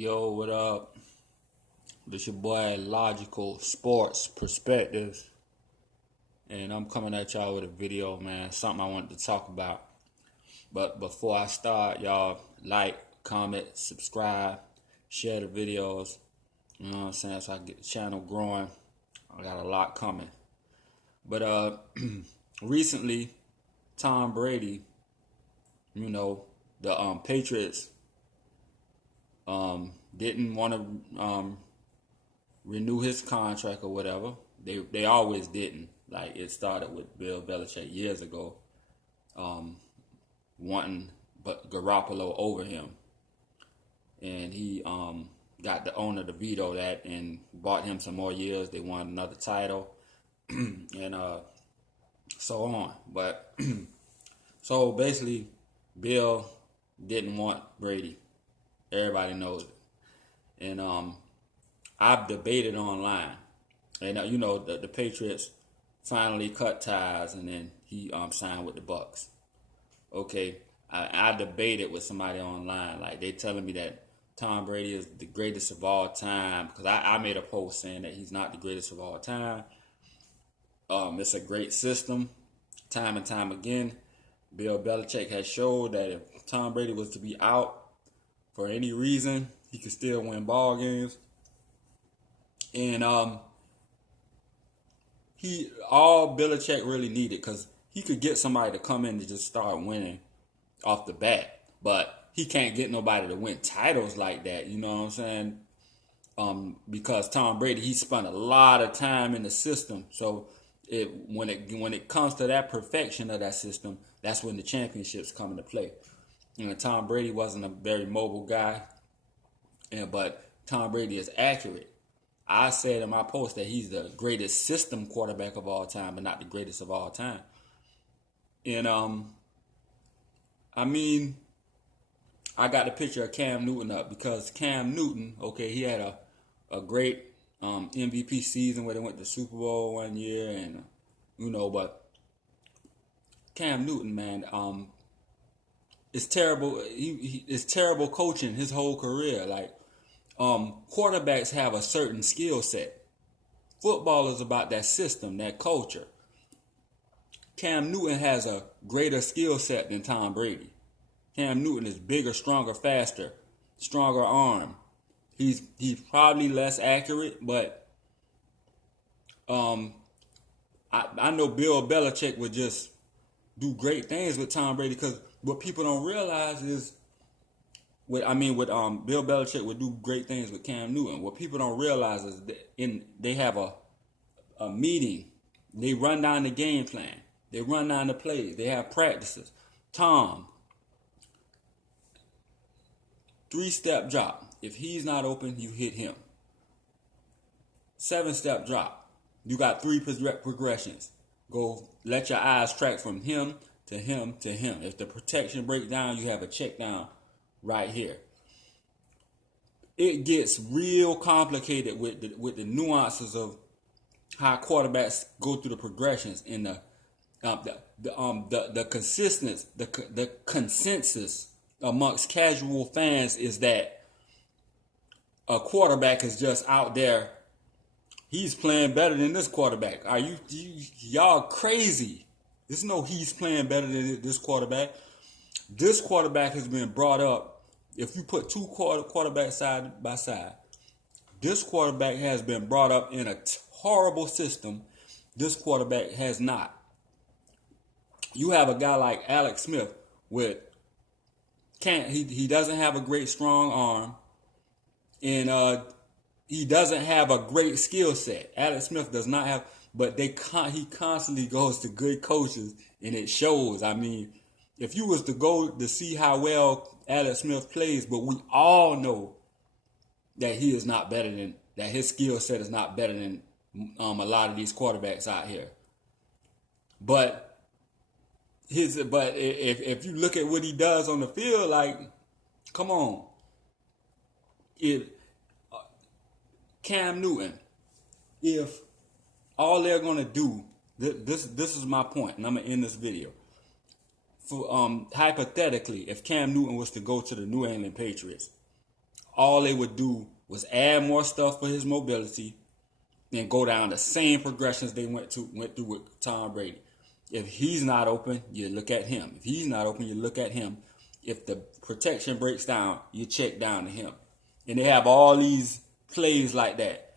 Yo, what up? This your boy Logical Sports Perspectives, and I'm coming at y'all with a video, man. Something I wanted to talk about. But before I start, y'all like, comment, subscribe, share the videos. You know what I'm saying? So I can get the channel growing. I got a lot coming. But recently, Tom Brady, the Patriots didn't want to renew his contract or whatever. They always didn't. Like, it started with Bill Belichick years ago, wanting Garoppolo over him, and he got the owner to veto that and bought him some more years. They won another title, and so on. But so basically, Bill didn't want Brady. Everybody knows it, and I've debated online, and the Patriots finally cut ties, and then he signed with the Bucks. Okay, I debated with somebody online, like they telling me that Tom Brady is the greatest of all time, because I made a post saying that he's not the greatest of all time. It's a great system, time and time again. Bill Belichick has showed that if Tom Brady was to be out for any reason, he could still win ball games. And all Belichick really needed, because he could get somebody to come in and just start winning off the bat, but he can't get nobody to win titles like that. You know what I'm saying? Because Tom Brady, he spent a lot of time in the system. So when it comes to that perfection of that system, that's when the championships come into play. Tom Brady wasn't a very mobile guy, but Tom Brady is accurate. I said in my post that he's the greatest system quarterback of all time, but not the greatest of all time. And I got the picture of Cam Newton up, because Cam Newton, okay, he had a great MVP season where they went to the Super Bowl one year, and but Cam Newton, man, it's terrible. It's terrible coaching his whole career. Like, quarterbacks have a certain skill set. Football is about that system, that culture. Cam Newton has a greater skill set than Tom Brady. Cam Newton is bigger, stronger, faster, stronger arm. He's probably less accurate, but I know Bill Belichick would just do great things with Tom Brady, because what people don't realize is, Bill Belichick would do great things with Cam Newton. What people don't realize is that they have a meeting. They run down the game plan. They run down the plays. They have practices. Tom, 3-step drop. If he's not open, you hit him. 7-step drop. You got 3 progressions. Go, let your eyes track from him to him to him. If the protection breaks down, you have a check down right here. It gets real complicated with the nuances of how quarterbacks go through the progressions, and the consensus amongst casual fans is that a quarterback is just out there. He's playing better than this quarterback. Are y'all crazy? There's no he's playing better than this quarterback. This quarterback has been brought up. If you put 2 quarterbacks side by side, this quarterback has been brought up in a horrible system. This quarterback has not. You have a guy like Alex Smith he doesn't have a great strong arm, and he doesn't have a great skill set. Alex Smith does not have, but he constantly goes to good coaches, and it shows. I mean, if you was to go to see how well Alex Smith plays, but we all know that he is not better than, that his skill set is not better than a lot of these quarterbacks out here. But if you look at what he does on the field, like, come on. Cam Newton, if all they're gonna do, this is my point, and I'm gonna end this video. For hypothetically, if Cam Newton was to go to the New England Patriots, all they would do was add more stuff for his mobility and go down the same progressions they went through with Tom Brady. If he's not open, you look at him. If he's not open, you look at him. If the protection breaks down, you check down to him. And they have all these plays like that.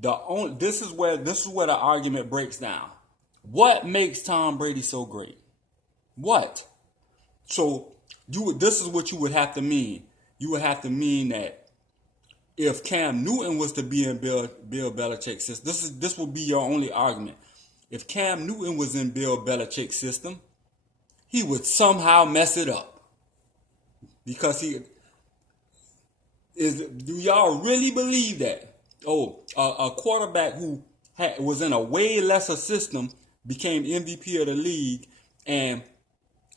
This is where the argument breaks down. What makes Tom Brady so great? What? So this is what you would have to mean. You would have to mean that if Cam Newton was to be in Bill Belichick's system, this will be your only argument. If Cam Newton was in Bill Belichick's system, he would somehow mess it up. Because do y'all really believe that? A quarterback who was in a way lesser system became MVP of the league and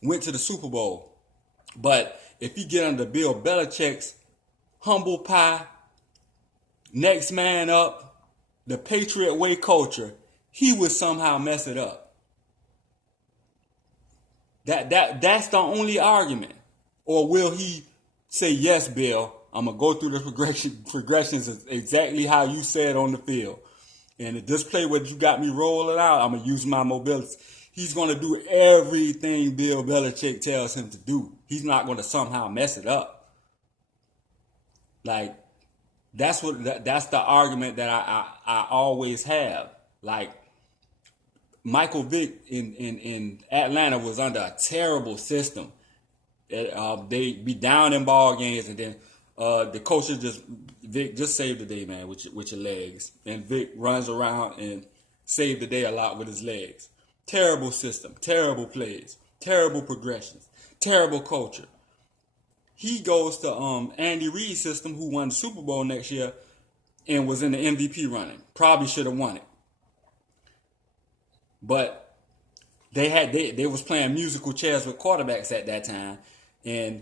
went to the Super Bowl. But if you get under Bill Belichick's humble pie, next man up, the Patriot way culture, he would somehow mess it up. That's the only argument. Or will he say, yes, Bill, I'm going to go through the progressions exactly how you said on the field. And if this play where you got me rolling out, I'm going to use my mobility. He's going to do everything Bill Belichick tells him to do. He's not going to somehow mess it up. Like, that's the argument that I always have. Like, Michael Vick in Atlanta was under a terrible system. They be down in ball games, and then the coaches Vic just saved the day, man, with your legs. And Vic runs around and saved the day a lot with his legs. Terrible system, terrible plays, terrible progressions, terrible culture. He goes to Andy Reid's system, who won the Super Bowl next year and was in the MVP running. Probably should have won it. But they was playing musical chairs with quarterbacks at that time. And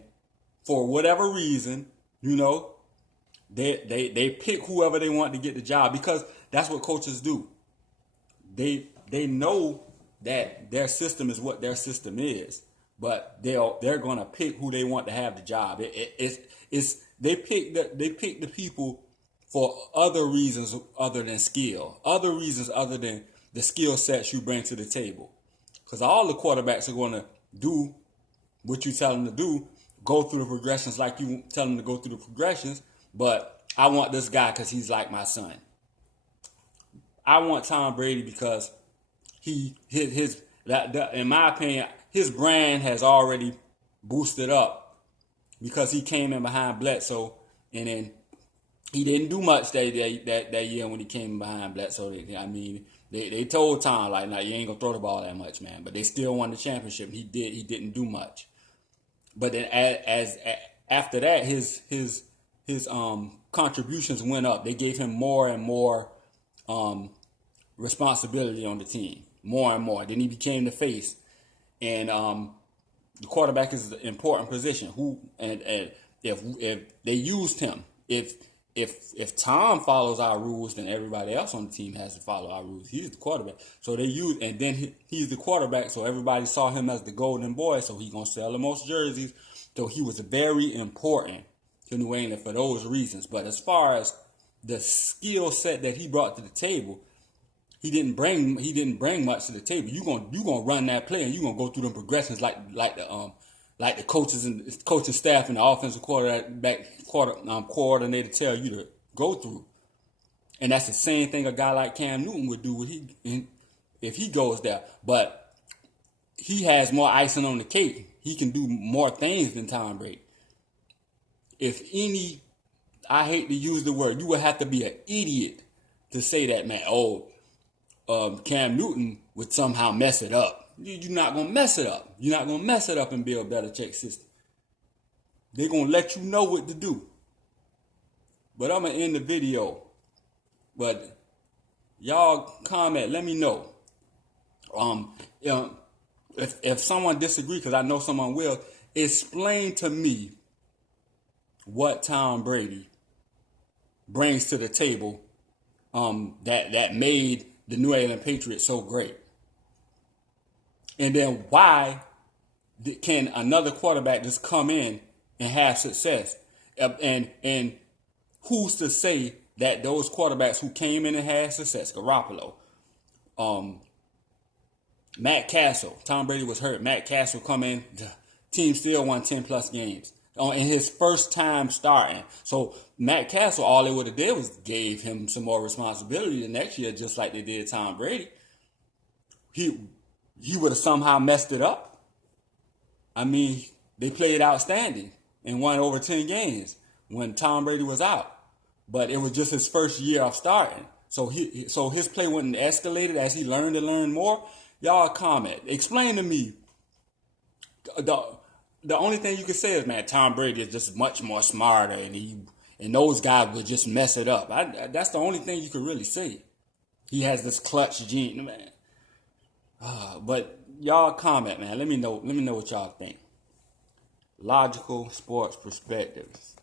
for whatever reason, they pick whoever they want to get the job, because that's what coaches do. They know that their system is what their system is, but they're gonna pick who they want to have the job. They pick the people for other reasons other than skill, other reasons other than the skill sets you bring to the table. Because all the quarterbacks are gonna do what you tell them to do, go through the progressions like you tell them to go through the progressions. But I want this guy because he's like my son. I want Tom Brady because in my opinion, his brand has already boosted up because he came in behind Bledsoe, and then he didn't do much that year when he came in behind Bledsoe. They told Tom like, "Nah, you ain't gonna throw the ball that much, man." But they still won the championship. He didn't do much. But then after that, his contributions went up. They gave him more and more responsibility on the team, more and more. Then he became the face, and the quarterback is an important position. If they used him, if Tom follows our rules, then everybody else on the team has to follow our rules. He's the quarterback, so and then he's the quarterback, so everybody saw him as the golden boy. So he's gonna sell the most jerseys. So he was very important to New England for those reasons. But as far as the skill set that he brought to the table, he didn't bring much to the table. You gonna run that play, and you gonna go through them progressions like the coaches and coaching staff and the offensive coordinator tell you to go through. And that's the same thing a guy like Cam Newton would do if he goes there. But he has more icing on the cake. He can do more things than Tom Brady. I hate to use the word, you would have to be an idiot to say that, man. Cam Newton would somehow mess it up. You're not going to mess it up. You're not going to mess it up in Bill Belichick's system. They're going to let you know what to do. But I'm going to end the video. But y'all comment, let me know. If someone disagrees, because I know someone will, explain to me what Tom Brady brings to the table that made the New England Patriots so great. And then why can another quarterback just come in and have success? And who's to say that those quarterbacks who came in and had success, Garoppolo, um, Matt Castle, Tom Brady was hurt. Matt Castle come in, the team still won 10 plus games in his first time starting. So Matt Castle, all they would have did was gave him some more responsibility the next year, just like they did Tom Brady. He would have somehow messed it up. I mean, they played outstanding and won over 10 games when Tom Brady was out. But it was just his first year of starting. So his play wouldn't escalated as he learned to learn more. Y'all comment. Explain to me. The only thing you can say is, man, Tom Brady is just much more smarter, and those guys would just mess it up. That's the only thing you could really say. He has this clutch gene, man. But y'all comment, man. Let me know what y'all think. Logical sports perspectives.